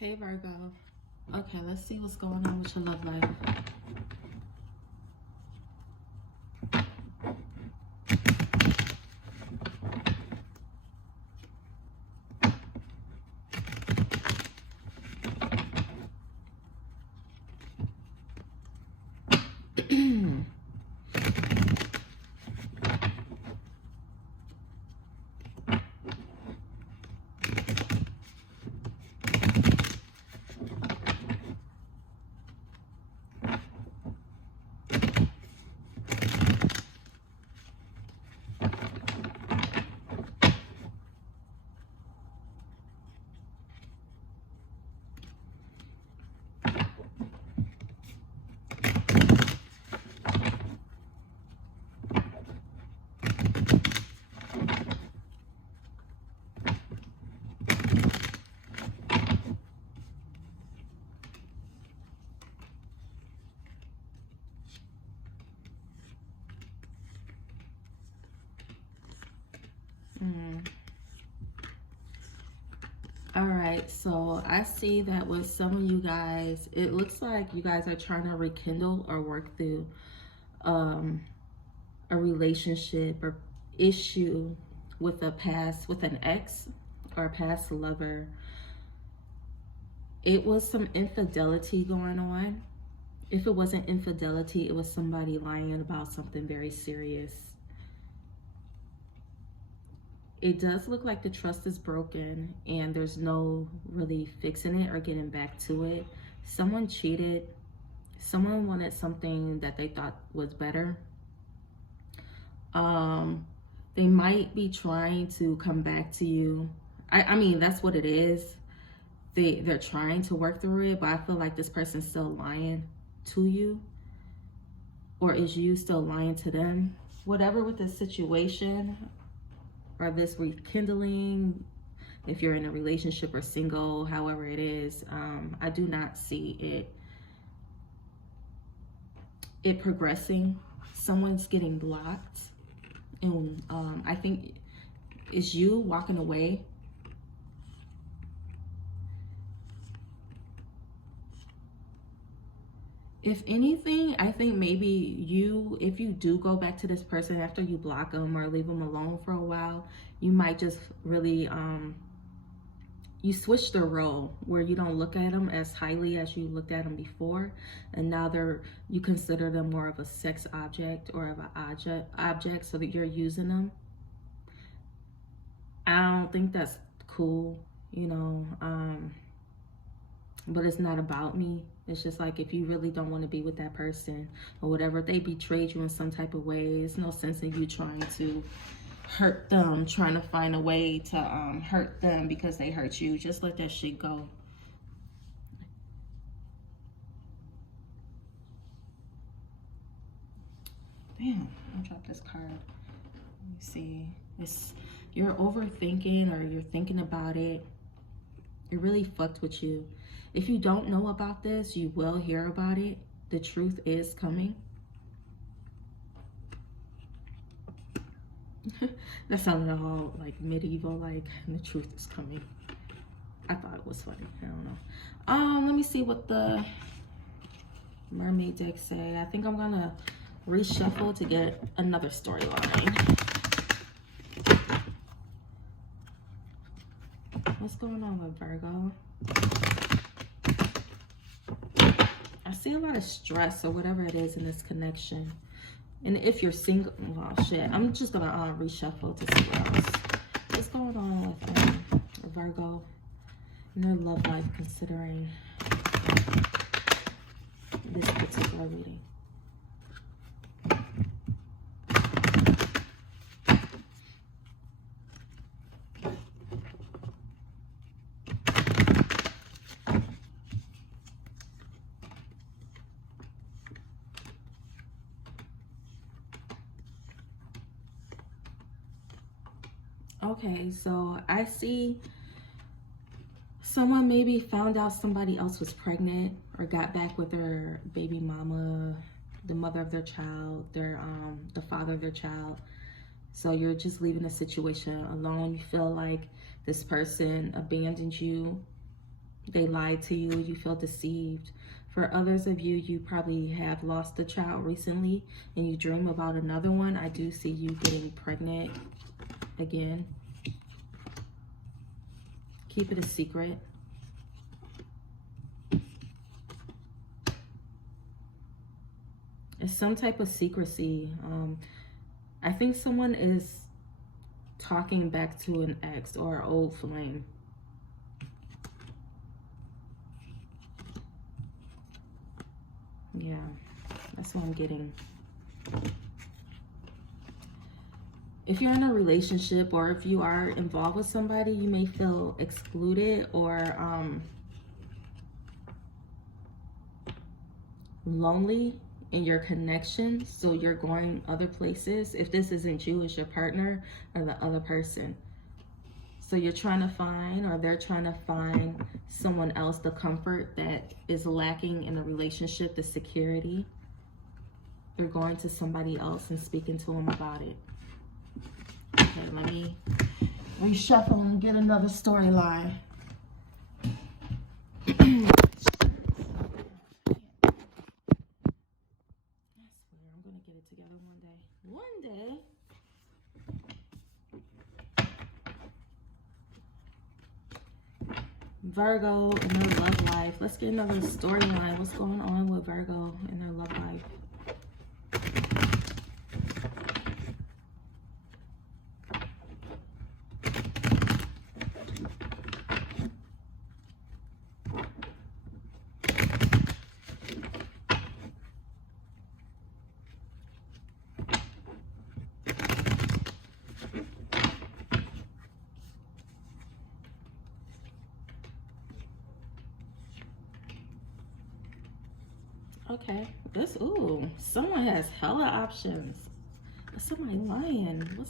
Hey Virgo. Okay, let's see what's going on with your love life. All right, so I see that with some of you guys, it looks like you guys are trying to rekindle or work through a relationship or issue with with an ex or a past lover. It was some infidelity going on. If it wasn't infidelity, it was somebody lying about something very serious. It does look like the trust is broken and there's no really fixing it or getting back to it. Someone cheated. Someone wanted something that they thought was better. They might be trying to come back to you. I mean, that's what it is. They're trying to work through it, but I feel like this person's still lying to you. Or is you still lying to them? Whatever with the situation, or this rekindling, if you're in a relationship or single, however it is, I do not see it progressing. Someone's getting blocked, and I think it's you walking away. If anything, I think maybe if you do go back to this person after you block them or leave them alone for a while, you might just really, you switch the role where you don't look at them as highly as you looked at them before. And now you consider them more of a sex object or of an object so that you're using them. I don't think that's cool, but it's not about me. It's just like, if you really don't want to be with that person or whatever, if they betrayed you in some type of way, it's no sense in you trying to hurt them, trying to find a way to hurt them because they hurt you. Just let that shit go. Damn, I dropped this card. Let me see. You're overthinking, or you're thinking about it. It really fucked with you. If you don't know about this, you will hear about it. The truth is coming. That sounded all like medieval, like the truth is coming. I thought it was funny. I don't know. Let me see what the mermaid deck say. I think I'm gonna reshuffle to get another storyline. What's going on with Virgo? I see a lot of stress or whatever it is in this connection. And if you're single, well, shit, I'm just gonna reshuffle to see what else. What's going on with Virgo in their love life, considering this particular reading? Okay, so I see someone maybe found out somebody else was pregnant or got back with their baby mama, the mother of their child, the father of their child. So you're just leaving the situation alone. You feel like this person abandoned you. They lied to you. You feel deceived. For others of you, you probably have lost a child recently and you dream about another one. I do see you getting pregnant again. Keep it a secret. It's some type of secrecy. I think someone is talking back to an ex or an old flame. Yeah, that's what I'm getting. If you're in a relationship or if you are involved with somebody, you may feel excluded or lonely in your connection. So you're going other places. If this isn't you, it's your partner or the other person. So you're trying to find, or they're trying to find someone else, the comfort that is lacking in a relationship, the security. They're going to somebody else and speaking to them about it. Okay, let me reshuffle and get another storyline. I swear, I'm gonna get it together one day. One day. Virgo and their love life. Let's get another storyline. What's going on with Virgo and their love life? Okay, ooh, someone has hella options. Somebody lying.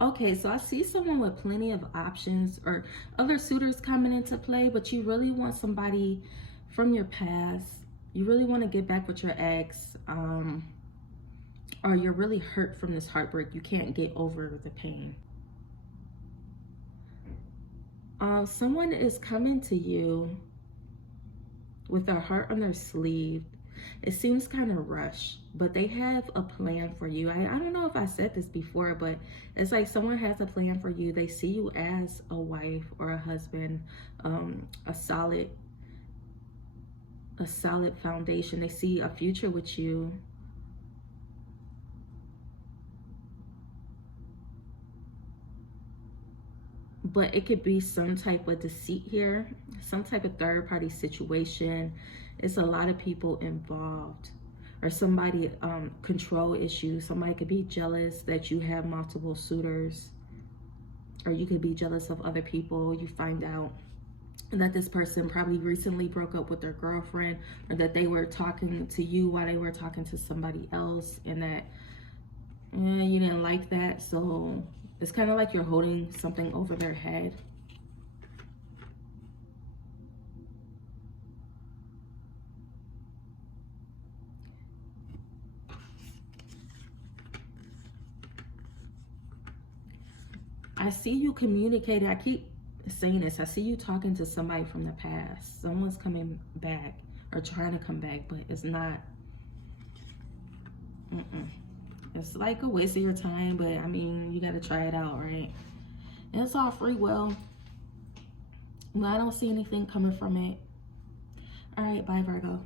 Okay, so I see someone with plenty of options or other suitors coming into play, but you really want somebody from your past. You really want to get back with your ex, or you're really hurt from this heartbreak. You can't get over the pain. Someone is coming to you with their heart on their sleeve. It seems kind of rushed, but they have a plan for you. I don't know if I said this before, but it's like someone has a plan for you. They see you as a wife or a husband, a solid foundation. They see a future with you. But it could be some type of deceit here, some type of third-party situation. It's a lot of people involved, or somebody control issues. Somebody could be jealous that you have multiple suitors, or you could be jealous of other people. You find out that this person probably recently broke up with their girlfriend, or that they were talking to you while they were talking to somebody else, and that you didn't like that. So it's kind of like you're holding something over their head. I see you communicating. I keep saying this. I see you talking to somebody from the past. Someone's coming back or trying to come back, but it's not. It's like a waste of your time, but I mean, you got to try it out, right? And it's all free will. Well, I don't see anything coming from it. All right, bye, Virgo.